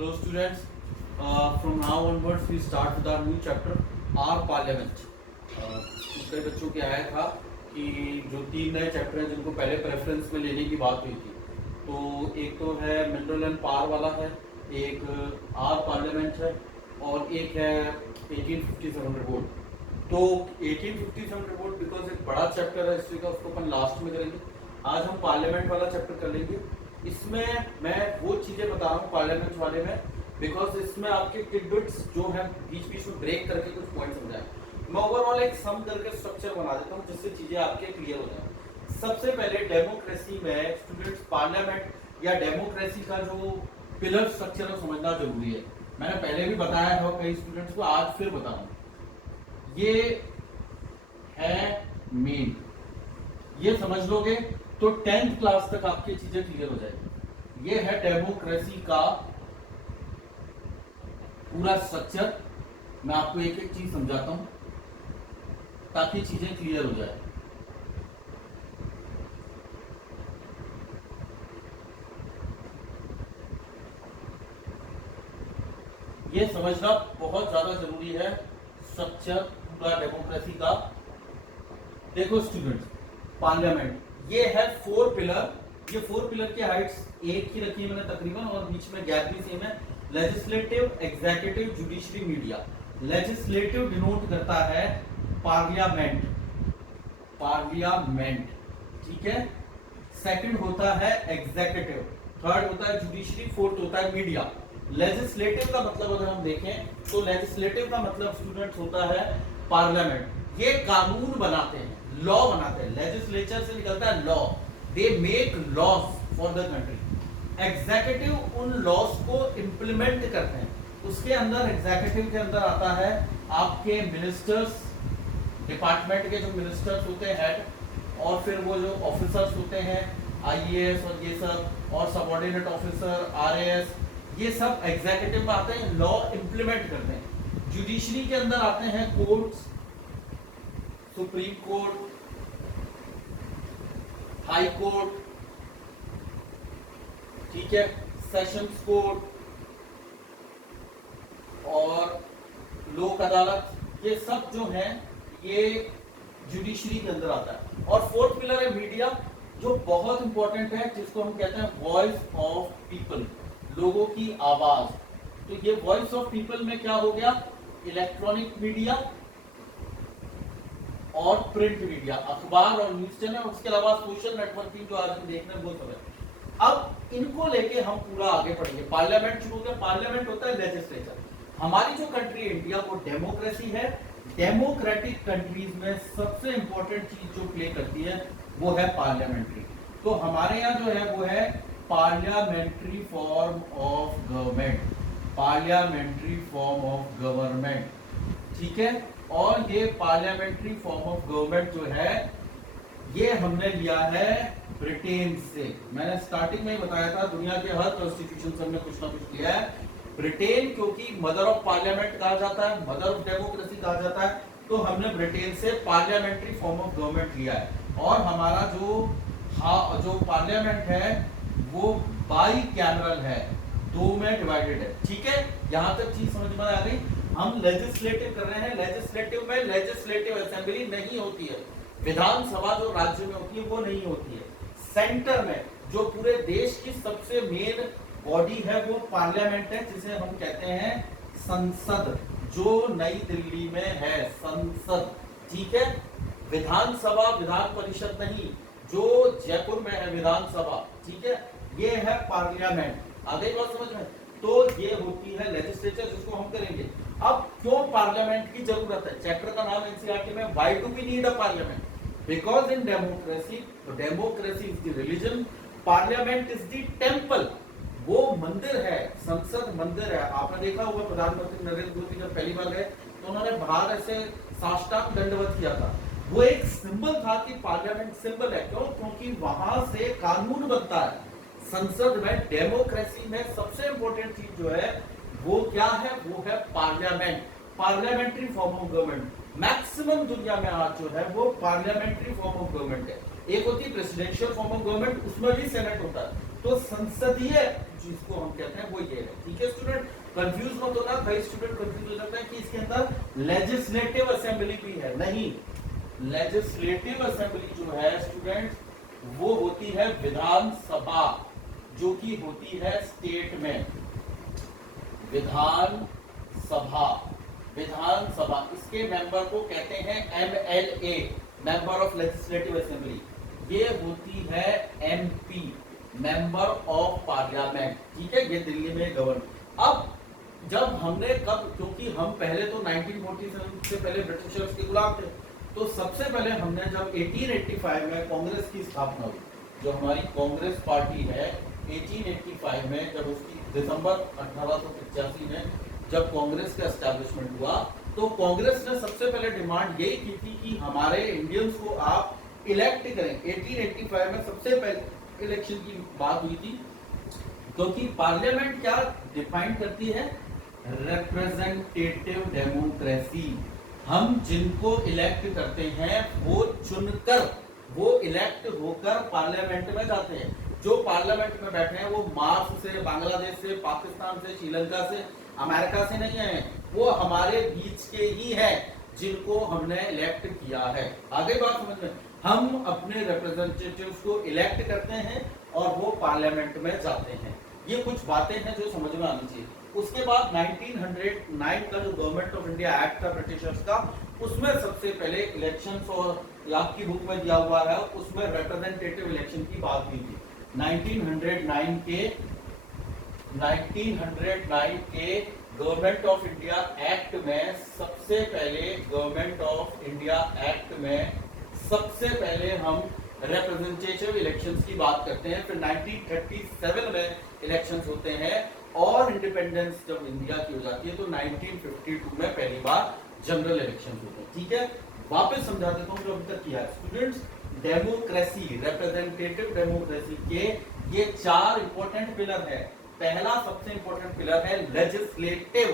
Hello students, from now onwards we start with our new chapter, our parliament. पिछले बच्चों के आया था कि जो 3 नए चैप्टर हैं जिनको पहले प्रेफरेंस में लेने की बात हुई थी, तो एक तो है मिनरल एंड पावर वाला है, एक आर पार्लियामेंट है और एक है 1857 रिपोर्ट। तो 1857 रिपोर्ट बिकॉज एक बड़ा चैप्टर है हिस्ट्री का, उसको अपन लास्ट में करेंगे। आज हम पार्लियामेंट वाला चैप्टर कर लेंगे। इसमें मैं वो चीजें बता रहा हूँ पार्लियामेंट वाले में बिकॉज इसमें आपके टिडबिट्स जो है बीच बीच में ब्रेक करके कुछ पॉइंट समझाएं। मैं ओवरऑल एक सम करके स्ट्रक्चर बना देता हूँ जिससे चीजें आपके क्लियर हो जाए। सबसे पहले डेमोक्रेसी में स्टूडेंट्स पार्लियामेंट या डेमोक्रेसी का जो पिलर स्ट्रक्चर है समझना जरूरी है। मैंने पहले भी बताया है कई स्टूडेंट्स को, आज फिर बताऊं। ये है मेन, ये समझ लोगे तो 10th क्लास तक आपकी चीजें क्लियर हो जाएगी। ये है डेमोक्रेसी का पूरा स्ट्रक्चर। मैं आपको एक एक चीज समझाता हूं ताकि चीजें क्लियर हो जाए। ये समझना बहुत ज्यादा जरूरी है स्ट्रक्चर पूरा डेमोक्रेसी का। देखो स्टूडेंट्स, पार्लियामेंट ये है 4 पिलर। ये 4 पिलर की हाइट्स एक ही रखी है मैंने तकरीबन, और बीच में गैप भी सेम है। Legislative, executive, judiciary, media. Legislative denote करता है पार्लियामेंट, पार्लियामेंट, ठीक है। सेकंड होता है एग्जीक्यूटिव, थर्ड होता है जुडिशरी, फोर्थ होता है मीडिया। लेजिस्लेटिव का मतलब अगर हम देखें तो लेजिस्लेटिव का मतलब स्टूडेंट्स होता है पार्लियामेंट। ये कानून बनाते हैं, लॉ बनाते हैं। लेजिस्लेचर से निकलता है law, they make laws for the country. Executive उन लॉज को इंप्लीमेंट करते हैं। उसके अंदर एग्जीक्यूटिव के अंदर आता है आपके मिनिस्टर्स, डिपार्टमेंट के जो मिनिस्टर्स होते हैं हेड, और फिर वो जो ऑफिसर्स होते हैं आईएएस और ये सब, और सबऑर्डिनेट ऑफिसर, आरएएस, ये सब एग्जीक्यूटिव में आते हैं, लॉ इंप्लीमेंट करते हैं। जुडिशरी के अंदर आते हैं courts, supreme court, high court, ठीक है, सेशंस कोर्ट और लोक अदालत। ये सब जो है ये जुडिशरी के अंदर आता है। और फोर्थ पिलर है मीडिया, जो बहुत इंपॉर्टेंट है, जिसको हम कहते हैं वॉइस ऑफ पीपल, लोगों की आवाज। तो ये वॉइस ऑफ पीपल में क्या हो गया, इलेक्ट्रॉनिक मीडिया और प्रिंट मीडिया, अखबार और न्यूज चैनल, उसके अलावा सोशल नेटवर्किंग जो आज हम देख रहे हैं वो सब है। अब इनको लेके हम पूरा आगे बढ़ेंगे। पार्लियामेंट शुरू होगा। पार्लियामेंट होता है लेजिस्लेचर। हमारी जो कंट्री इंडिया वो डेमोक्रेसी है। डेमोक्रेटिक कंट्रीज में सबसे इंपॉर्टेंट चीज जो प्ले करती है वो है पार्लियामेंट्री। तो हमारे यहाँ जो है वो है parliamentary form of government, parliamentary form of government, ठीक है। और ये पार्लियामेंट्री फॉर्म ऑफ गवर्नमेंट जो है ये हमने लिया है ब्रिटेन से। मैंने स्टार्टिंग में ही बताया था दुनिया के हर कॉन्स्टिट्यूशन से हमने कुछ ना कुछ लिया है। ब्रिटेन क्योंकि मदर ऑफ पार्लियामेंट कहा जाता है, मदर ऑफ डेमोक्रेसी कहा जाता है, तो हमने ब्रिटेन से पार्लियामेंट्री फॉर्म ऑफ गवर्नमेंट लिया है। और हमारा जो पार्लियामेंट है वो बाई कैमरल है, 2 में डिवाइडेड है, ठीक है। यहां तक चीज समझ में आ गई। हम लेजिस्लेटिव कर रहे हैं। लेजिस्लेटिव में लेजिस्लेटिव असेंबली नहीं होती है, विधानसभा जो राज्य में होती है वो नहीं होती है। सेंटर में जो पूरे देश की सबसे मेन बॉडी है वो पार्लियामेंट है, जिसे हम कहते हैं संसद, जो नई दिल्ली में है, संसद, ठीक है। विधानसभा, विधान परिषद नहीं, जो जयपुर में है विधानसभा, ठीक है, ये है पार्लियामेंट। आगे बात समझ में। तो ये होती है लेजिस्लेचर, जिसको हम करेंगे। अब क्यों पार्लियामेंट की जरूरत है, चैप्टर का नाम एनसीईआरटी में why do we need a parliament, because in democracy, democracy is the religion, parliament is the temple, वो मंदिर है, संसद मंदिर है। आपने देखा होगा प्रधानमंत्री नरेंद्र मोदी जब पहली बार गए तो उन्होंने बाहर ऐसे साष्टांग दंडवत किया था। वो एक सिंबल था कि पार्लियामेंट सिंबल है। क्यों? क्योंकि वहां से कानून बनता है। संसद में, डेमोक्रेसी में सबसे इंपॉर्टेंट चीज जो है वो क्या है, वो है parliament, parliamentary form of government. Maximum दुनिया में आज जो है वो पार्लियामेंट्री फॉर्म ऑफ गवर्नमेंट है। एक होती है प्रेसिडेंशियल फॉर्म ऑफ गवर्नमेंट, उसमें भी सेनेट होता है, तो संसदीय जिसको हम कहते हैं वो ये है। ठीक है स्टूडेंट, कंफ्यूज मत होना, कई स्टूडेंट कंफ्यूज हो जाता है कि इसके अंदर लेजिस्लेटिव असेंबली भी है। नहीं, लेजिस्लेटिव असेंबली जो है स्टूडेंट वो होती है विधानसभा, जो कि होती है स्टेट में। विधानसभा, विधानसभा इसके मेंबर को कहते हैं MLA, member of legislative assembly. ये होती है MP, मेंबर ऑफ पार्लियामेंट। ठीक है, ये दिल्ली में गवर्न। अब जब हमने कब, क्योंकि हम पहले तो 1947 से पहले ब्रिटिशर्स के गुलाम थे, तो सबसे पहले हमने जब 1885 में कांग्रेस की स्थापना हुई, जो हमारी कांग्रेस पार्टी है, 1885 में जब उसकी दिसंबर 1885 में जब कांग्रेस का एस्टैब्लिशमेंट हुआ, तो कांग्रेस ने सबसे पहले डिमांड यही की थी कि हमारे इंडियंस को आप इलेक्ट करें। 1885 में सबसे पहले इलेक्शन की बात हुई थी, क्योंकि पार्लियामेंट क्या डिफाइन करती है? Representative democracy. हम जिनको इलेक्ट करते हैं वो चुनकर, वो इलेक्ट होकर पार्लियामेंट में जाते हैं। जो पार्लियामेंट में बैठे हैं वो मार्स से, बांग्लादेश से, पाकिस्तान से, श्रीलंका से, अमेरिका से नहीं है, वो हमारे बीच के ही है जिनको हमने इलेक्ट किया है। आगे बात समझ में, हम अपने रिप्रेजेंटेटिव्स को इलेक्ट करते हैं और वो पार्लियामेंट में जाते हैं। ये कुछ बातें हैं जो समझ में आनी चाहिए। उसके बाद 1909 का जो गवर्नमेंट ऑफ इंडिया एक्ट था ब्रिटिशर्स का, उसमें सबसे पहले इलेक्शंस, और आपकी बुक में दिया हुआ है उसमें रिप्रेजेंटेटिव इलेक्शन की बात हुई थी। 1909 के गवर्नमेंट ऑफ इंडिया एक्ट में सबसे पहले, गवर्नमेंट ऑफ इंडिया एक्ट में सबसे पहले हम रिप्रेजेंटेटिव इलेक्शंस की बात करते हैं। फिर 1937 में इलेक्शंस होते हैं, और इंडिपेंडेंस जब इंडिया की हो जाती है तो 1952 में पहली बार जनरल इलेक्शंस होते हैं। ठीक है, वापस समझा देता हूं जो अभी तक किया है स्टूडेंट्स। डेमोक्रेसी, रिप्रेजेंटेटिव डेमोक्रेसी के ये 4 इंपॉर्टेंट पिलर है। पहला सबसे इंपॉर्टेंट पिलर है लेजिस्लेटिव,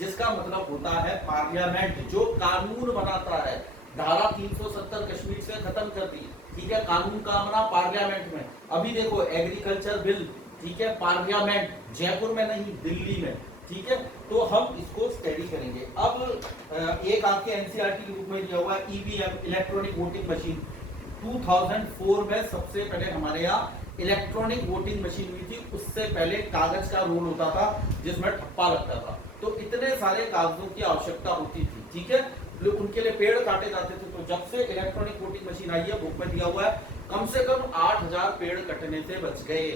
जिसका मतलब होता है पार्लियामेंट, जो कानून बनाता है। धारा 370 कश्मीर से खत्म कर दी। ठीक है, कानून कहां बना? पार्लियामेंट में। अभी देखो एग्रीकल्चर बिल, ठीक है, पार्लियामेंट, जयपुर में नहीं दिल्ली में। ठीक है, तो हम इसको स्टडी करेंगे। अब एक आपके एनसीईआरटी के रूप में दिया हुआ ईवीएम, इलेक्ट्रॉनिक वोटिंग मशीन। 2004 में सबसे पहले हमारे यहाँ इलेक्ट्रॉनिक वोटिंग मशीन हुई थी। उससे पहले कागज का रोल होता था जिसमें ठप्पा लगता था, तो इतने सारे कागजों की आवश्यकता होती थी। ठीक है, उनके लिए पेड़ काटे जाते थे। तो जब से इलेक्ट्रॉनिक वोटिंग मशीन आई है, बुक में दिया हुआ है, कम से कम 8000 पेड़ कटने से बच गए।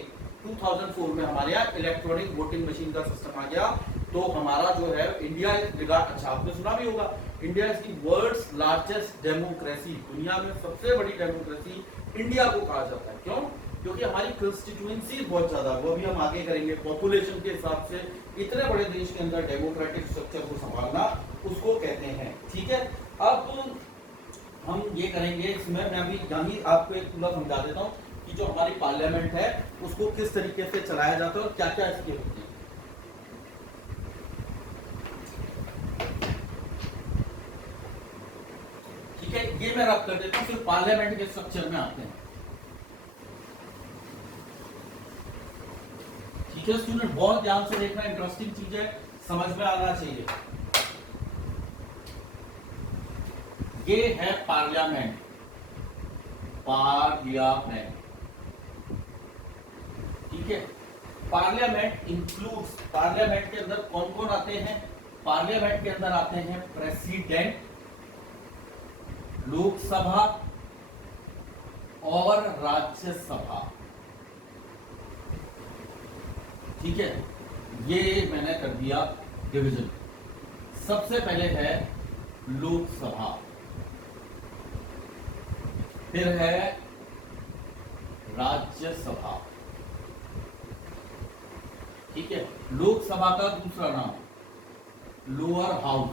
2004 में हमारे यहाँ इलेक्ट्रॉनिक वोटिंग मशीन का सिस्टम आ गया। तो हमारा जो है इंडिया इज रिगार्ड, अच्छा आपने सुना भी होगा, India is the world's largest democracy. दुनिया में सबसे बड़ी डेमोक्रेसी इंडिया को कहा जाता है। क्यों? क्योंकि हमारी कंस्टिट्यूएंसी बहुत ज्यादा, वो भी हम आगे करेंगे। पॉपुलेशन के हिसाब से इतने बड़े देश के अंदर डेमोक्रेटिक स्ट्रक्चर को संभालना उसको कहते हैं। ठीक है, अब हम ये करेंगे, इसमें मैं अभी यही आपको एक पूरा समझा देता हूँ कि जो हमारी पार्लियामेंट है उसको किस तरीके से चलाया जाता है और क्या क्या इसके होते हैं। ठीक है, ये मैं रब कर देता हूँ, फिर पार्लियामेंट के स्ट्रक्चर में आते हैं। ठीक है स्टूडेंट, बहुत ध्यान से देखना, इंटरेस्टिंग चीज है, समझ में आना चाहिए। ये है पार्लियामेंट। पार्लियामेंट, ठीक है, पार्लियामेंट इंक्लूड्स, पार्लियामेंट के अंदर कौन कौन आते हैं? पार्लियामेंट के अंदर आते हैं प्रेसिडेंट, लोकसभा और राज्यसभा। ठीक है, ये मैंने कर दिया डिवीजन। सबसे पहले है लोकसभा, फिर है राज्यसभा। ठीक है, लोकसभा का दूसरा नाम लोअर हाउस,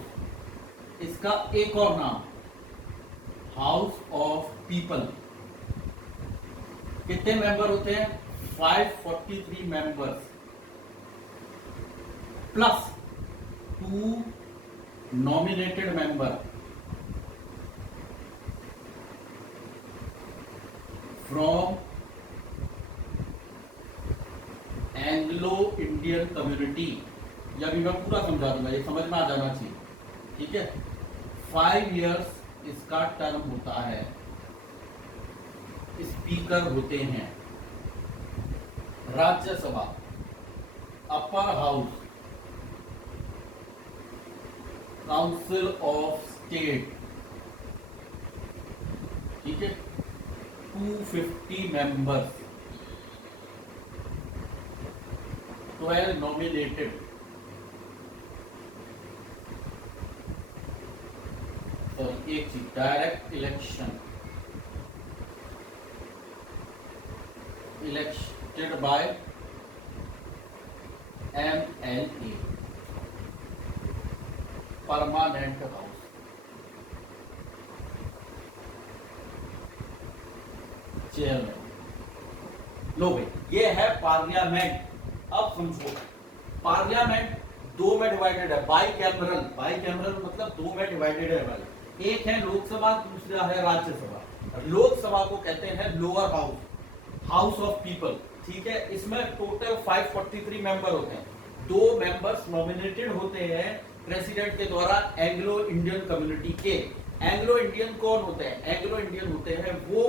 इसका एक और नाम हाउस ऑफ पीपल। कितने मेंबर होते हैं? 543 members plus 2 nominated member from Indian community, या भी मैं पूरा समझा दूंगा, ये समझ में आ जाना चाहिए, ठीक है। 5 इयर्स इसका टर्म होता है। स्पीकर होते हैं Rajya Sabha, upper house, council of state, ठीक है, 250 मेंबर्स, 12 नॉमिनेटेड, एक चीज direct election, elected by MLA, permanent house. Chairman, लो भाई, ये है पार्लियामेंट। अब समझो, पार्लियामेंट दो में डिवाइडेड है, बाई कैमरल, बाई कैमरल मतलब दो में डिवाइडेड है भाई। एक है लोकसभा, दूसरा है राज्यसभा। लोकसभा को कहते हैं lower house, house of people, ठीक है। इसमें टोटल 543 मेंबर होते हैं। 2 मेंबर्स नॉमिनेटेड होते हैं प्रेसिडेंट के द्वारा एंग्लो इंडियन कम्युनिटी के। एंग्लो इंडियन कौन होते हैं? एंग्लो इंडियन होते हैं वो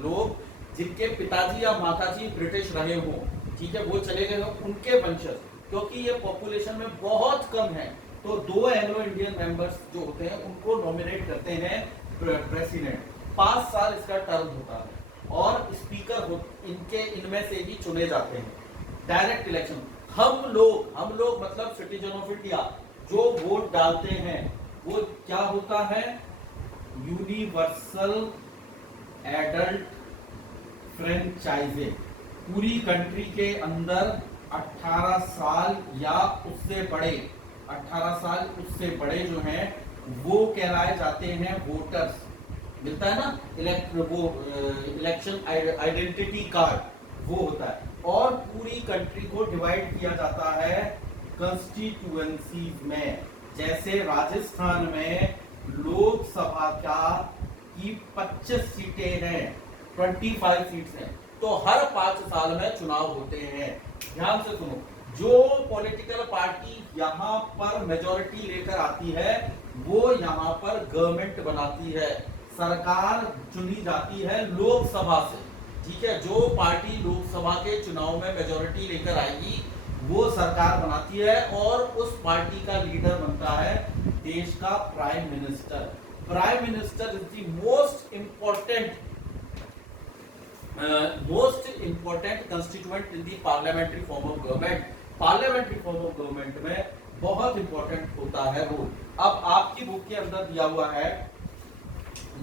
लोग जिनके पिताजी या माताजी ब्रिटिश रहे हों, ठीक है, वो चले गए हों, उनके वंशज। क्योंकि ये पॉपुलेशन में बहुत कम है, तो 2 एंग्लो इंडियन मेंबर्स जो होते हैं उनको नॉमिनेट करते हैं प्रेसिडेंट। 5 साल इसका टर्म होता है और स्पीकर इनके इनमें से भी चुने जाते हैं। डायरेक्ट इलेक्शन, हम लोग मतलब सिटीजन ऑफ इंडिया जो वोट डालते हैं वो क्या होता है? Universal adult franchise. पूरी कंट्री के अंदर 18 साल या उससे बड़े, 18 साल उससे बड़े जो हैं वो कहलाए जाते हैं वोटर्स। मिलता है ना इलेक्शन आइडेंटिटी कार्ड, वो होता है। और पूरी कंट्री को डिवाइड किया जाता है कंस्टिट्यूएंसीज में। जैसे राजस्थान में लोकसभा की 25 सीटें हैं, 25 सीट्स हैं, तो हर 5 साल में चुनाव होते हैं। ध्यान से सुनो, जो पॉलिटिकल पार्टी यहाँ पर मेजॉरिटी लेकर आती है वो यहाँ पर गवर्नमेंट बनाती है, सरकार चुनी जाती है लोकसभा से, ठीक है। जो पार्टी लोकसभा के चुनाव में मेजॉरिटी लेकर आएगी वो सरकार बनाती है और उस पार्टी का लीडर बनता है देश का prime minister. Prime minister is the most important constituent in the parliamentary form of government. Parliamentary form of government में बहुत इंपॉर्टेंट होता है रोल। अब आपकी बुक के अंदर दिया हुआ है,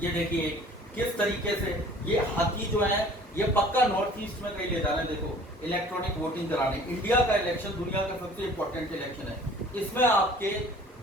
ये देखिए किस तरीके से ये हाथी जो है ये पक्का नॉर्थ ईस्ट में कहीं ले जाने। देखो, इलेक्ट्रॉनिक वोटिंग कराने। इंडिया का इलेक्शन दुनिया का सबसे इंपॉर्टेंट इलेक्शन है। इसमें आपके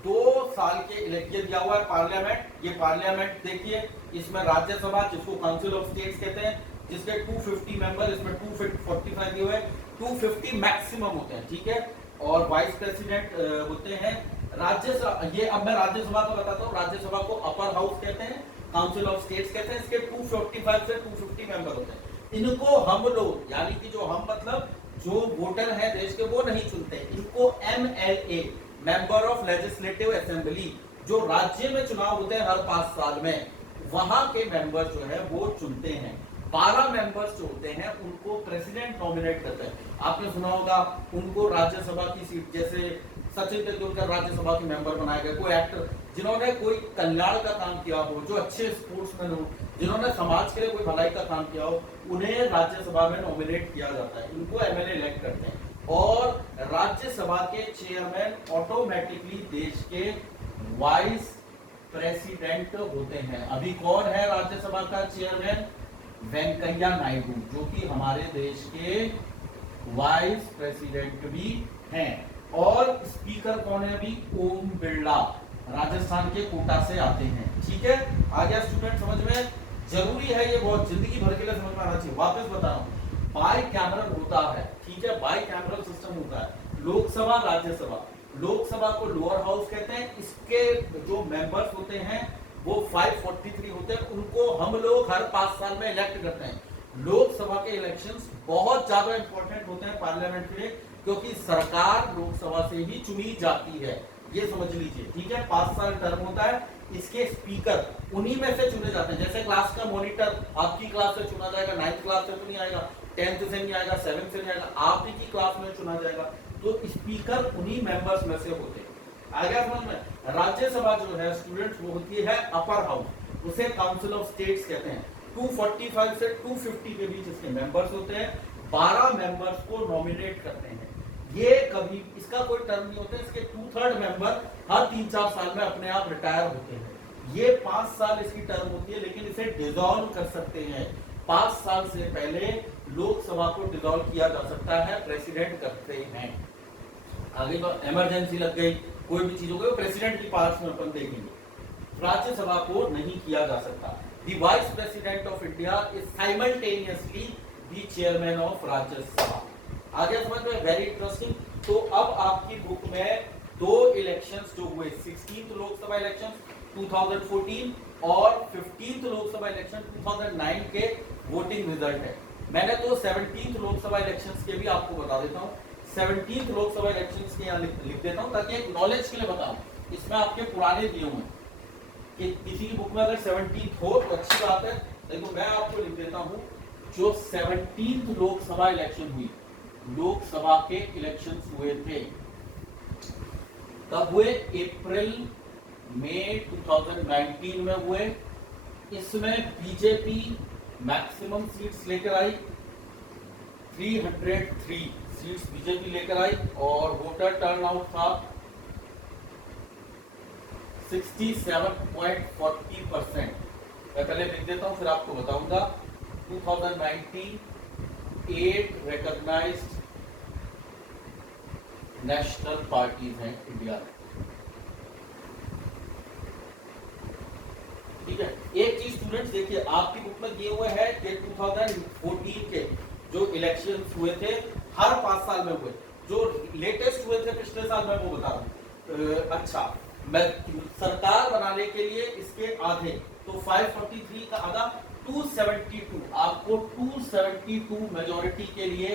2 साल के इलेक्शन दिया हुआ है पार्लियामेंट। ये पार्लियामेंट देखिए, इसमें राज्यसभा जिसको काउंसिल ऑफ स्टेट्स कहते हैं, जिसके 250 मेंबर, इसमें 245 दिए हुए, 250 मैक्सिमम होते हैं, ठीक है। और वाइस प्रेसिडेंट होते हैं राज्यसभा। ये अब मैं राज्यसभा को बताता हूँ। राज्यसभा को अपर हाउस कहते हैं, काउंसिल ऑफ स्टेट्स कहते हैं। इसके 245 से 250 मेंबर होते हैं। इनको हम लोग, यानी कि जो हम मतलब जो वोटर हैं देश के, वो नहीं चुनते। इनको MLA, member of legislative assembly, जो राज्य में चुनाव होते हैं हर 5 साल में, वहां के मेंबर जो है वो चुनते हैं। 12 मेंबर्स जो होते हैं उनको प्रेसिडेंट नॉमिनेट करते हैं। आपने सुना होगा उनको राज्यसभा की सीट, जैसे सचिन तेंदुलकर राज्यसभा के मेंबर बनाए गए। कोई एक्टर जिन्होंने कोई कल्याण का काम किया हो, जो अच्छे स्पोर्ट्समैन हो, जिन्होंने समाज के लिए कोई भलाई का काम किया हो, उन्हें राज्यसभा में नॉमिनेट किया जाता है। इनको MLA इलेक्ट करते हैं। और राज्यसभा के चेयरमैन ऑटोमेटिकली देश के वाइस प्रेसिडेंट होते हैं। अभी कौन है राज्यसभा का चेयरमैन? वेंकैया नायडू, जो कि हमारे देश के वाइस प्रेसिडेंट भी हैं। और स्पीकर कौन है अभी? ओम बिरला, राजस्थान के कोटा से आते हैं, ठीक है। आ गया स्टूडेंट समझ में? जरूरी है ये, बहुत जिंदगी भर के लिए समझ में आना चाहिए। वापस बता रहा हूँ, बाई कैमरल होता है, ठीक है, बाई कैमरल सिस्टम होता है। लोकसभा, राज्यसभा। लोकसभा को लोअर हाउस कहते हैं। इसके जो मेंबर्स होते हैं वो 543 होते हैं। उनको हम लोग हर 5 साल में इलेक्ट करते हैं। लोकसभा के इलेक्शंस बहुत ज्यादा इंपॉर्टेंट होते हैं पार्लियामेंट के लिए, क्योंकि सरकार लोकसभा से ही चुनी जाती है, ये समझ लीजिए, ठीक है। 5 साल टर्म होता है, इसके स्पीकर उन्हीं में से चुने जाते हैं। जैसे क्लास का मॉनिटर आपकी क्लास से चुना जाएगा, 9th क्लास से तो नहीं आएगा, 10th से नहीं आएगा, 7th से नहीं आएगा, आप ही की क्लास में चुना जाएगा। तो स्पीकर उन्हीं मेंबर्स में से होते हैं। आ गया समझ में। राज्यसभा जो है स्टूडेंट्स वो होती है अपर हाउस, उसे काउंसिल ऑफ स्टेट्स कहते हैं। 245 से 250 के बीच इसके मेंबर्स होते हैं। 12 मेंबर्स को नॉमिनेट करते हैं। ये कभी इसका कोई टर्म नहीं होता है, इसके 2/3 मेंबर हर 3-4 साल में अपने आप रिटायर होते हैं। ये 5 साल इसकी टर्म होती है, लेकिन इसे डिसॉल्व कर सकते हैं। 5 साल से पहले लोकसभा को डिसॉल्व किया जा सकता है, प्रेसिडेंट करते हैं। आगे तो इमरजेंसी लग गई, कोई भी चीज हो गई, प्रेसिडेंट की पावर्स में अपन देखेंगे। राज्यसभा को नहीं किया जा सकता। The vice president of India is simultaneously the chairman of Rajya Sabha. आगे समझ में, वेरी इंटरेस्टिंग। तो अब आपकी बुक में 2 इलेक्शंस जो हुए, 16th लोकसभा इलेक्शन 2014 और 15th लोकसभा इलेक्शन 2009 के वोटिंग रिजल्ट है। मैंने तो 17th लोकसभा इलेक्शंस के भी आपको बता देता हूँ। 17th लोकसभा इलेक्शंस के यहाँ लिख देता हूँ ताकि एक नॉलेज के लिए बताऊं। इसमें आपके पुराने दिए हुए कि किसी की बुक में अगर 17th हो तो अच्छी बात है, लेकिन तो मैं आपको लिख देता हूँ जो 17th लोकसभा इलेक्शन हुई, लोकसभा के इलेक्शंस हुए थे, कब हुए? अप्रैल मई 2019 में हुए। इसमें बीजेपी मैक्सिमम सीट्स लेकर आई, 303 सीट्स बीजेपी लेकर आई और वोटर टर्नआउट था 67.40%। मैं पहले लिख देता हूं फिर आपको बताऊंगा। 2019 8 रिकॉग्नाइज्ड नेशनल पार्टीज हैं इंडिया में, ठीक है। एक चीज स्टूडेंट्स देखिए, आपकी बुक में दिए हुए है कि 2014 के जो इलेक्शंस हुए थे हर 5 साल में हुए, जो लेटेस्ट हुए थे पिछले साल में वो बता रहा हूं। अच्छा, मैं सरकार बनाने के लिए इसके आधे, तो 543 का आधा 272, आपको 272 मेजोरिटी के लिए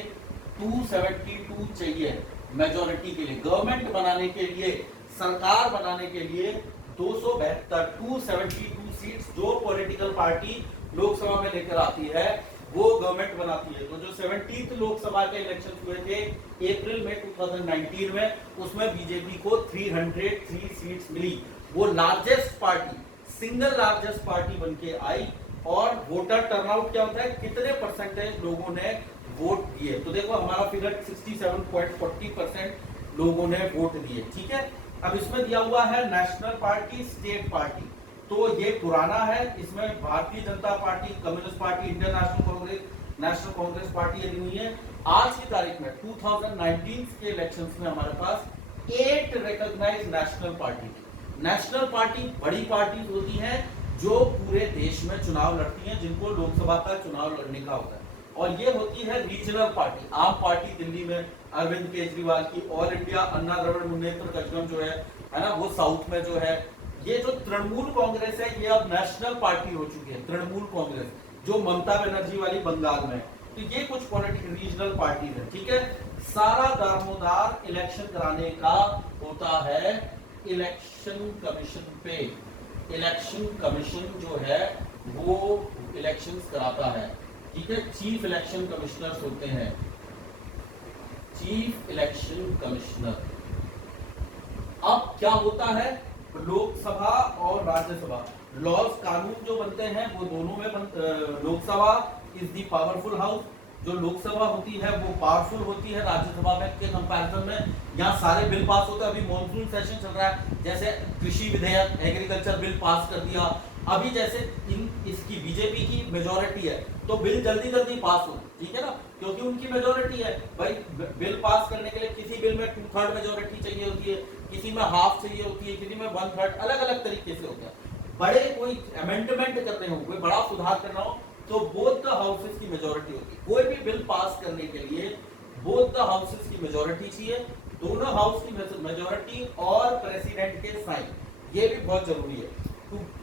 272 चाहिए मेजोरिटी के लिए। गवर्नमेंट बनाने के लिए, सरकार बनाने के लिए 272 सीट्स जो पॉलिटिकल पार्टी लोकसभा में लेकर आती है वो गवर्नमेंट बनाती है। तो जो 17th लोकसभा के इलेक्शन हुए थे अप्रैल में 2019 में, उसमें बीजेपी को 303 सीट्स मिली। वो largest party, single largest party बनके आई। और वोटर टर्नआउट क्या होता है, कितने परसेंटेज लोगों ने वोट दिए? तो देखो हमारा फिगर 67.40% लोगों ने वोट दिए, ठीक है। अब इसमें दिया हुआ है नेशनल पार्टी, स्टेट पार्टी, तो ये पुराना है। इसमें Bharatiya Janata party, communist party, Indian national Congress party ये दी हुई है। आज की तारीख में 2019 के इलेक्शंस में हमारे पास 8 recognised national party. National party बड़ी पार्टी होती है जो पूरे देश में चुनाव लड़ती हैं, जिनको लोकसभा का चुनाव लड़ने का होता है। और ये होती है रीजनल पार्टी। आम पार्टी दिल्ली में अरविंद केजरीवाल की, ऑल इंडिया अन्ना द्रविड़ मुन्नेत्र कझगम जो है ना, वो साउथ में जो है। ये जो तृणमूल कांग्रेस है ये अब नेशनल पार्टी हो चुकी है, तृणमूल कांग्रेस, जो ममता बनर्जी वाली बंगाल में। तो ये कुछ पॉलिटिकल रीजनल पार्टी है, ठीक है। सारा दारोमदार इलेक्शन कराने का होता है इलेक्शन कमीशन पे। इलेक्शन कमीशन जो है वो इलेक्शंस कराता है, ठीक है। चीफ इलेक्शन कमिश्नर्स होते हैं, चीफ इलेक्शन कमिश्नर। अब क्या होता है, लोकसभा और राज्यसभा लॉज, कानून जो बनते हैं वो दोनों में Lok Sabha is the powerful house. जो लोकसभा होती है वो पावरफुल होती है राज्यसभा में के कंपैरिजन में। यहाँ सारे बिल पास होते हैं। अभी मॉनसून सेशन चल रहा है, जैसे कृषि विधेयक, एग्रीकल्चर बिल पास कर दिया। अभी जैसे इसकी बीजेपी की मेजोरिटी है तो बिल जल्दी जल्दी पास हो, ठीक है ना, क्योंकि उनकी मेजोरिटी है। भाई बिल पास करने के लिए किसी बिल में 2/3 मेजोरिटी चाहिए होती है, किसी में हाफ चाहिए होती है, किसी में 1/3, अलग अलग तरीके से होता है। बड़े कोई अमेंडमेंट करने हो, कोई बड़ा सुधार करना हो तो बोथ द हाउसेस की मेजोरिटी होती है। कोई भी बिल पास करने के लिए बोथ द हाउसेस की मेजोरिटी चाहिए, दोनों हाउस की मेजोरिटी और प्रेसिडेंट के साइन, ये भी बहुत जरूरी है।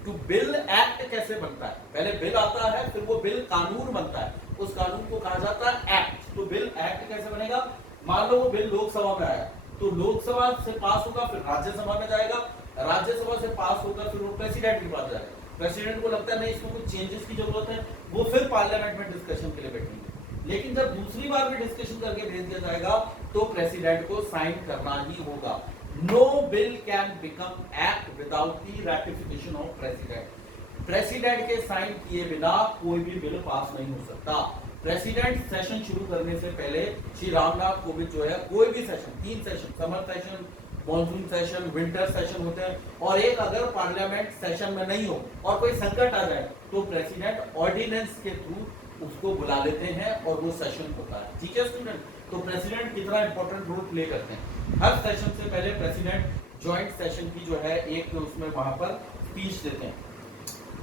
टू बिल एक्ट कैसे बनता है, पहले बिल आता है फिर वो बिल कानून बनता है, उस कानून को कहा जाता है एक्ट। तो बिल एक्ट कैसे बनेगा, मान लो वो बिल लोकसभा में आया, तो लोकसभा से पास होगा, फिर राज्यसभा में जाएगा, राज्यसभा से पास होगा, फिर वो प्रेसिडेंट के पास जाएगा, प्रेसिडेंट को लगता है नहीं इसमें कुछ चेंजेस की जरूरत है, वो फिर पार्लियामेंट में डिस्कशन के लिए बैठेंगे। लेकिन जब दूसरी बार भी डिस्कशन करके भेज दिया जाएगा तो प्रेसिडेंट को साइन करना ही होगा। No bill can become act without the ratification of president. President के साइन किए बिना कोई भी बिल पास नहीं हो सकता। प्रेसिडेंट सेशन शुरू करने से पहले श्री रामनाथ कोविंद जो है कोई भी session, 3 session, summer session, monsoon session, winter session होते हैं, और एक अगर पार्लियामेंट सेशन में नहीं हो और कोई संकट आ जाए तो प्रेसिडेंट ऑर्डिनेंस के थ्रू उसको बुला लेते हैं और वो सेशन होता है। ठीक है स्टूडेंट, तो प्रेसिडेंट कितना इंपॉर्टेंट रोल प्ले करते हैं। हर सेशन से पहले प्रेसिडेंट ज्वाइंट सेशन की जो है एक उसमें वहां पर स्पीच देते हैं।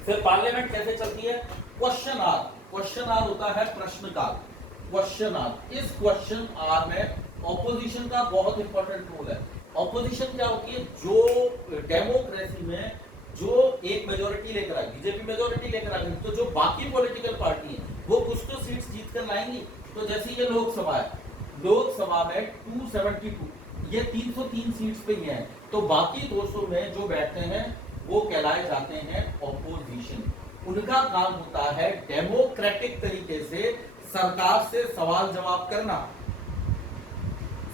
फिर पार्लियामेंट कैसे चलती है? Question our. क्वेश्चन आवर होता है प्रश्नकाल, क्वेश्चन आवर। इस क्वेश्चन आवर में ऑपोजिशन का बहुत इंपॉर्टेंट रोल है। ऑपोजिशन क्या होती है? जो डेमोक्रेसी में जो एक मेजोरिटी लेकर आएगी, बीजेपी मेजोरिटी लेकर आएगी, तो जो बाकी पॉलिटिकल पार्टी है वो कुछ तो सीट्स जीत कर लाएंगी। तो जैसे ये लोकसभा है, लोकसभा में 272, ये 303 सीट्स पे ही है, तो बाकी 200 में जो बैठते हैं वो कहलाए जाते हैं ऑपोजिशन। उनका काम होता है डेमोक्रेटिक तरीके से सरकार से सवाल जवाब करना,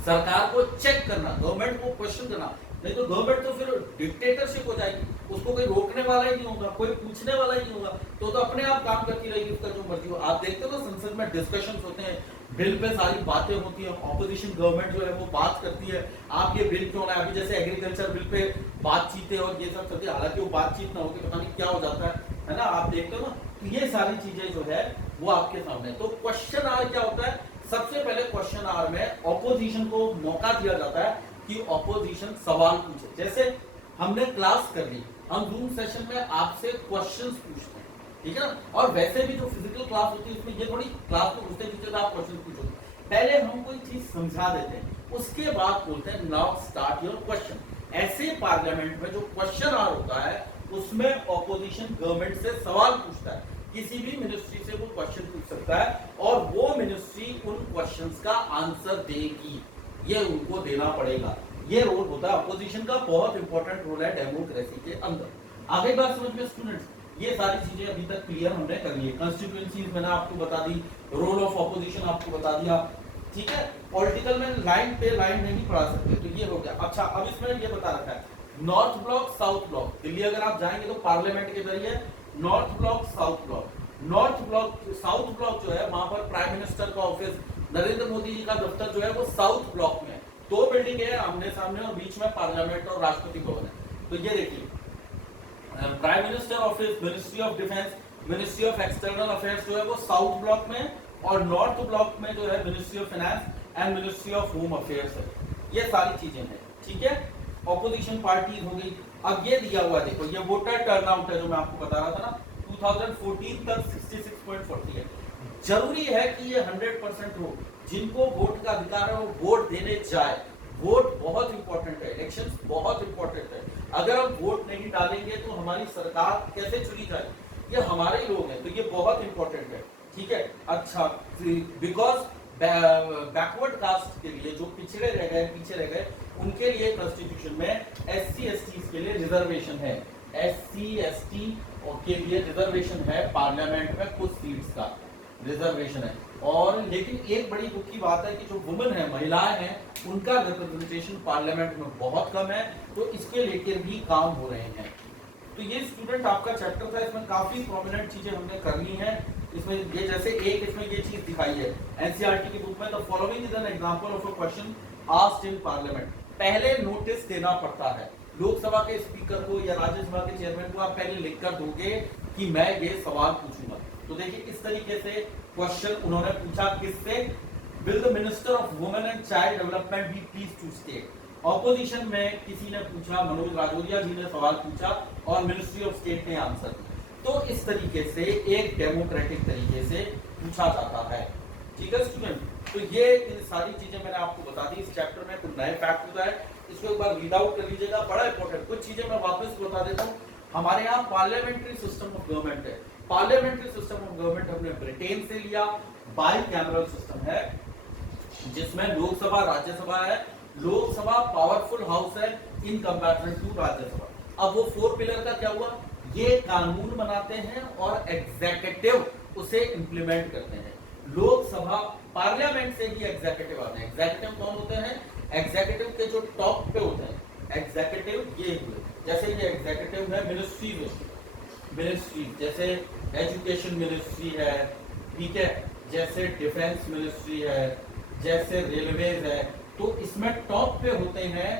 सरकार को चेक करना, गवर्नमेंट को क्वेश्चन करना। नहीं तो गवर्नमेंट तो फिर डिक्टेटरशिप हो जाएगी, उसको कोई रोकने वाला ही नहीं होगा, कोई पूछने वाला ही नहीं होगा, तो अपने आप काम करती रहेगी, उसका जो मर्जी हो। आप देखते हो ना संसद में डिस्कशंस होते हैं, बिल पे सारी बातें होती है, ऑपोजिशन गवर्नमेंट जो है वो बात करती है, आप ये बिल क्यों लाए। अभी जैसे एग्रीकल्चर बिल पे बातचीतें और ये सब चलती है, हालांकि वो बातचीत ना होकर पता नहीं क्या हो जाता है ना, आप देखते हो ना। तो ये सारी चीजें जो है वो आपके सामने। तो क्वेश्चन आवर क्या होता है? सबसे पहले क्वेश्चन आवर में ऑपोजिशन को मौका दिया जाता है कि ऑपोजिशन सवाल पूछे। जैसे हमने क्लास कर ली, हम जूम सेशन में आपसे क्वेश्चंस पूछते हैं, ठीक है ना। और वैसे भी जो फिजिकल क्लास होती है उसमें ये थोड़ी क्लास में घुसते नीचे आप क्वेश्चन पूछो, पहले हम कोई चीज समझा देते हैं, उसके बाद बोलते हैं नाउ स्टार्ट योर क्वेश्चन। ऐसे पार्लियामेंट में जो क्वेश्चन आवर होता है उसमें ऑपोजिशन गवर्नमेंट से सवाल पूछता है, किसी भी मिनिस्ट्री से वो क्वेश्चन पूछ सकता है और वो मिनिस्ट्री उन क्वेश्चंस का आंसर देगी, ये उनको देना पड़ेगा। ये रोल होता है अपोजिशन का, बहुत इंपॉर्टेंट रोल है डेमोक्रेसी के अंदर। आगे बात समझ में स्टूडेंट्स, ये सारी चीजें अभी तक क्लियर हमने कर ली है। कंस्टिट्यूएंसीज मैंने आपको बता दी, रोल ऑफ अपोजिशन आपको बता दिया, ठीक है। पॉलिटिकल में लाइन पे लाइन नहीं पढ़ा सकते, तो ये हो गया। अच्छा, अब इसमें ये बता रखा है north block south block. Delhi अगर आप जाएंगे तो पार्लियामेंट के जरिए north block south block. North block, south block जो है वहां पर प्राइम मिनिस्टर का ऑफिस, नरेंद्र मोदी जी का दफ्तर जो है वो साउथ ब्लॉक में है। 2 बिल्डिंग है आमने सामने और बीच में पार्लियामेंट और राष्ट्रपति भवन है। तो ये देखिए prime minister office, ministry of defence, ministry of external affairs जो है वो साउथ ब्लॉक में, और नॉर्थ ब्लॉक में जो है ministry of finance and ministry of home affairs है। ये सारी चीजें हैं, ठीक है। ऑपोजिशन पार्टीज हो गई। अब ये दिया हुआ देखो, ये वोटर टर्नआउट है जो मैं आपको बता रहा था ना, 2014 तक 66.40 है। जरूरी है कि ये 100% हो, जिनको वोट का अधिकार है वो वोट देने जाए। वोट बहुत इंपॉर्टेंट है, इलेक्शंस बहुत इंपॉर्टेंट है। अगर हम वोट नहीं डालेंगे तो हमारी सरकार कैसे चुनी जाए? ये हमारे ही लोग हैं, तो ये बहुत इंपॉर्टेंट है, ठीक है। अच्छा, बिकॉज बैकवर्ड कास्ट के लिए, जो पिछड़े रह गए, पीछे रह गए, उनके लिए कॉन्स्टिट्यूशन में SC ST के लिए रिजर्वेशन है। SC ST के लिए रिजर्वेशन है, पार्लियामेंट में कुछ सीट्स का रिजर्वेशन है। और लेकिन एक बड़ी दुख की बात है कि जो वुमेन है, महिलाएं हैं, उनका रिप्रेजेंटेशन पार्लियामेंट में बहुत कम है, तो इसके लेकर भी काम हो रहे हैं। तो ये स्टूडेंट आपका चैप्टर था, इसमें काफी प्रोमिनेंट चीजें हमने करनी है। इसमें ये जैसे एक इसमें ये चीज दिखाई है NCERT की बुक में, the following is an example of a question asked in parliament. पहले नोटिस देना पड़ता है लोकसभा के स्पीकर को या राज्यसभा के चेयरमैन को, आप पहले लिखकर दोगे कि मैं ये सवाल पूछूंगा। तो देखिए इस तरीके से क्वेश्चन उन्होंने पूछा, किससे? Will the minister of women and child development be please to state. Opposition में किसी ने पूछा, मनोज राजौरिया जी ने सवाल पूछा और मिनिस्ट्री ऑफ स्टेट ने आंसर दिया। तो इस तरीके से एक डेमोक्रेटिक तरीके से पूछा जाता है, ठीक है स्टूडेंट। तो ये सारी चीजें मैंने आपको बता दी। इस चैप्टर में कुछ नए फैक्ट होता है, इसको एक बार रीड आउट कर लीजिएगा, बड़ा इंपॉर्टेंट। कुछ चीजें मैं वापस बता देता हूँ। हमारे यहाँ पार्लियामेंट्री सिस्टम ऑफ गवर्नमेंट है। पार्लियामेंट्री सिस्टम ऑफ गवर्नमेंट हमने ब्रिटेन से लिया, बाई कैमरल सिस्टम है। जिसमें लोकसभा राज्यसभा है। लोकसभा पावरफुल हाउस है इन कंपैरिजन टू राज्यसभा। अब वो 4 पिलर का क्या हुआ, ये कानून बनाते हैं और एग्जीक्यूटिव उसे इंप्लीमेंट करते हैं। लोकसभा पार्लियामेंट से ही एग्जीक्यूटिव आते हैं। एग्जीक्यूटिव कौन होते हैं, एग्जीक्यूटिव के जो टॉप पे होते हैं एग्जीक्यूटिव ये हुए, जैसे ये एग्जीक्यूटिव है मिनिस्ट्री में, मिनिस्ट्री जैसे एजुकेशन मिनिस्ट्री है, ठीक है, जैसे डिफेंस मिनिस्ट्री है, जैसे रेलवेज है। तो इसमें टॉप पे होते हैं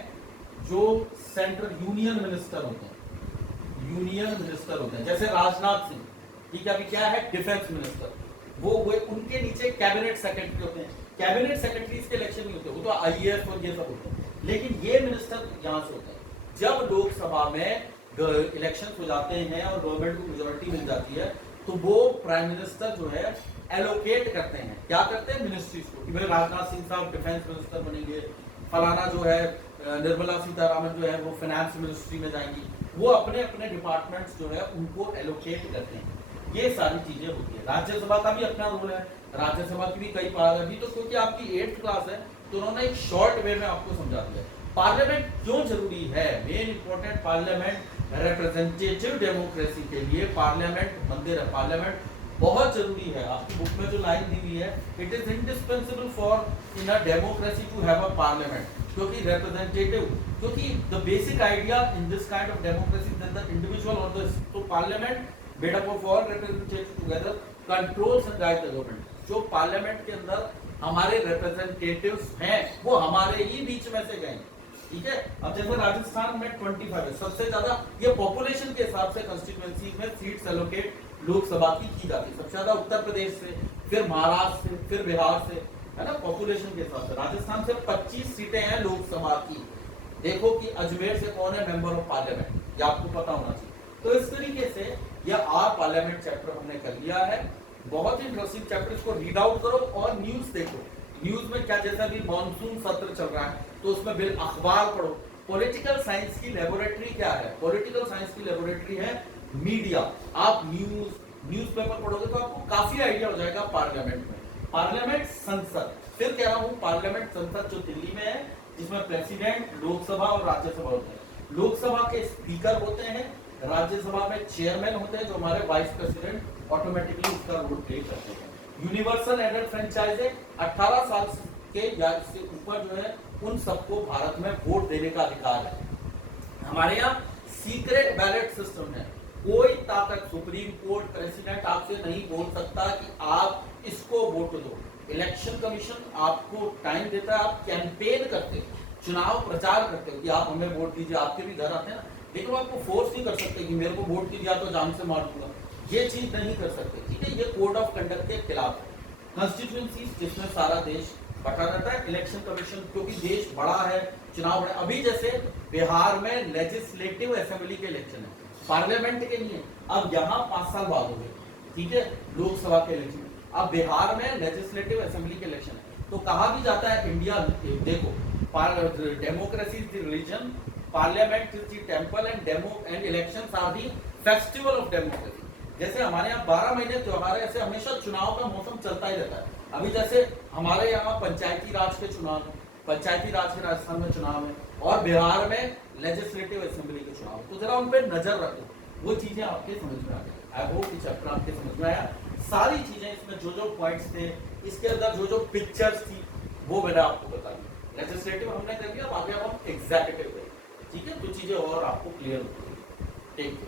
जो सेंट्रल यूनियन मिनिस्टर होते हैं, यूनियन मिनिस्टर होते हैं, जैसे राजनाथ सिंह, ठीक है, अभी क्या है डिफेंस मिनिस्टर, वो उनके नीचे कैबिनेट सेक्रेटरी होते हैं। कैबिनेट सेक्रेटरीज के इलेक्शन नहीं होते, वो तो आईएएस और ये सब होते हैं, लेकिन ये मिनिस्टर यहाँ से होते हैं। जब लोकसभा में इलेक्शन हो जाते हैं और गवर्नमेंट को मेजोरिटी मिल जाती है, तो वो प्राइम मिनिस्टर जो है एलोकेट करते हैं, क्या करते हैं मिनिस्ट्रीज को, कि भाई राजनाथ सिंह साहब डिफेंस मिनिस्टर बनेंगे, फलाना जो है निर्मला सीतारामन जो है वो फाइनेंस मिनिस्ट्री में जाएंगी। वो अपने अपने डिपार्टमेंट्स जो है उनको एलोकेट करते हैं। ये सारी चीजें होती है। राज्यसभा का भी अपना रोल है, राज्यसभा की भी कई पार्ट अभी तो क्योंकि आपकी 8th क्लास है तो उन्होंने एक शॉर्ट वे में आपको समझा दिया। पार्लियामेंट क्यों जरूरी है, main important, parliament representative democracy के लिए पार्लियामेंट मंदिर है, पार्लियामेंट बहुत जरूरी है। आपकी बुक में जो लाइन दी हुई है, it is indispensable for in a democracy to have a parliament, क्योंकि रिप्रेजेंटेटिव, क्योंकि the basic idea in this kind of democracy that the individual और द, तो parliament made up of all representative together controls and guide the government. जो parliament के अंदर हमारे representatives हैं वो हमारे ही बीच में से गए, ठीक है। अब जैसे राजस्थान में 25 है, सबसे ज्यादा ये पॉपुलेशन के हिसाब से कंस्टिट्यूएंसी में सीट्स एलोकेट लोकसभा की जाती है, सबसे ज्यादा उत्तर प्रदेश से, फिर महाराष्ट्र से, फिर बिहार से, है ना, पॉपुलेशन के हिसाब से। राजस्थान से 25 सीटें हैं लोकसभा की। देखो कि अजमेर से कौन है मेंबर ऑफ पार्लियामेंट, ये आपको पता होना चाहिए। तो इस तरीके से ये आर पार्लियामेंट चैप्टर हमने कर लिया है, बहुत ही इंटरेस्टिंग चैप्टर, इसको रीड आउट करो और न्यूज देखो। न्यूज में क्या, जैसा भी मॉनसून सत्र चल रहा है तो उसमें बिल अखबार पढ़ो। पॉलिटिकल साइंस की लेबोरेटरी क्या है, पॉलिटिकल साइंस की लेबोरेटरी है मीडिया। आप न्यूज़पेपर पढ़ोगे तो आपको काफी आइडिया हो जाएगा पार्लियामेंट में। पार्लियामेंट संसद, फिर कह रहा हूँ पार्लियामेंट संसद जो दिल्ली में है, जिसमें प्रेसिडेंट, लोकसभा और राज्यसभा होते हैं। लोकसभा के स्पीकर होते हैं, राज्यसभा में चेयरमैन होते हैं जो हमारे वाइस प्रेसिडेंट ऑटोमेटिकली उसका रोल प्ले करते हैं। यूनिवर्सल एडल्ट फ्रेंचाइज 18 साल के या इससे ऊपर जो है उन सबको भारत में वोट देने का अधिकार है। हमारे यहाँ सीक्रेट बैलेट सिस्टम है, कोई ताकत, सुप्रीम कोर्ट, प्रेसिडेंट आपसे नहीं बोल सकता कि आप इसको वोट दो। इलेक्शन कमीशन आपको टाइम देता है, आप कैंपेन करते, चुनाव प्रचार करते हो कि आप हमें वोट दीजिए, आपके भी घर आते हैं ना, लेकिन आपको फोर्स नहीं कर सकते कि मेरे को वोट दिया तो जान से मार दूंगा, ये चीज नहीं कर सकते, ठीक है। ये कोड ऑफ कंडक्ट के खिलाफ है। कंस्टिट्यूएंसी जिसमें सारा देश बटा रहता है, इलेक्शन कमीशन क्योंकि देश बड़ा है, चुनाव बड़ा, अभी जैसे बिहार में लेजिस्लेटिव असेंबली के इलेक्शन है, पार्लियामेंट के नहीं है। अब यहाँ 5 साल बाद हो गए, ठीक है, लोकसभा के इलेक्शन, अब बिहार में लेजिस्लेटिव असेंबली के इलेक्शन है। तो कहा भी जाता है इंडिया, देखो, democracy is the religion, parliament is the temple and elections are the festival of democracy. जैसे हमारे यहाँ 12 महीने त्योहार है, ऐसे हमेशा चुनाव का मौसम चलता ही रहता है। अभी जैसे हमारे यहाँ पंचायती राज के चुनाव, पंचायती राज के राजस्थान में चुनाव है और बिहार में लेजिस्लेटिव असेंबली के चुनाव, तो जरा उन पर नजर रखो, वो चीजें आपके समझ में आ गई। आई होप कि चैप्टर आपके समझ में आया, सारी चीजें इसमें जो जो पॉइंट्स थे, इसके अंदर जो जो पिक्चर्स थी वो मैंने आपको बता दी। लेजिस्लेटिव हमने कर लिया, आगे अब हम एग्जीक्यूटिव, ठीक है, तो चीजें और आपको क्लियर हो गई। Thank you.